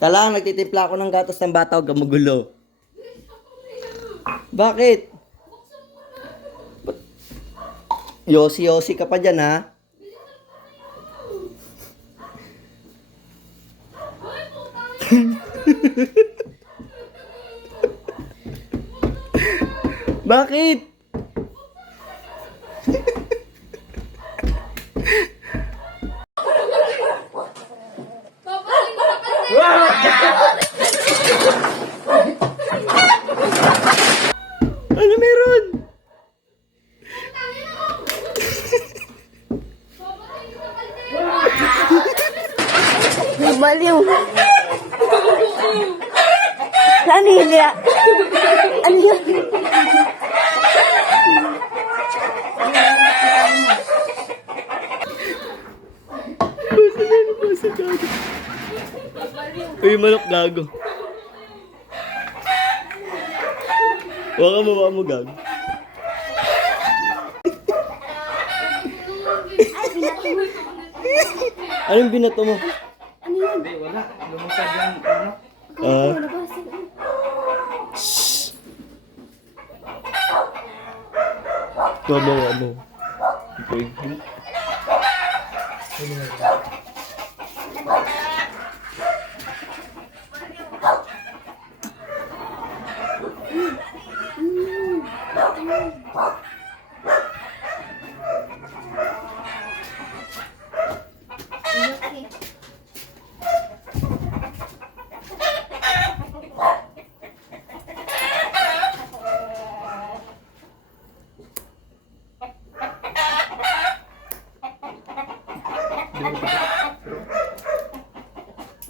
Tala, nagtitimpla ako ng gatas ng bata, huwag kang magulo. Bakit? Yosi-yosi ka pa dyan, ha? Bakit? Ano meron? Baliw. Saan hilya? Ano yun? Basta gago. Uy, manok gago. Waka mo gago. Anong binato mo? Hindi, wala. Lumutad yan, ano? Ah. Wamo. Okay.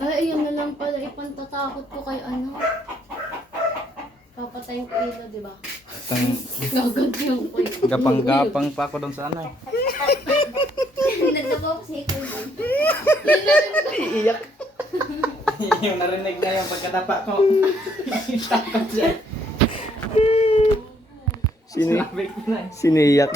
Ay, yun na lang pala. Ipantatakot ko kay ano. Papatayin ko ilo, di ba? Gaganti yung ko. Gapang-gapang pa ako doon sa ano eh. Nagdabaw ko sa ikaw mo. Iiyak. Yung narinig na yung pagkatapa ko. Takot siya. Sini Sabi ko na eh. siniyak.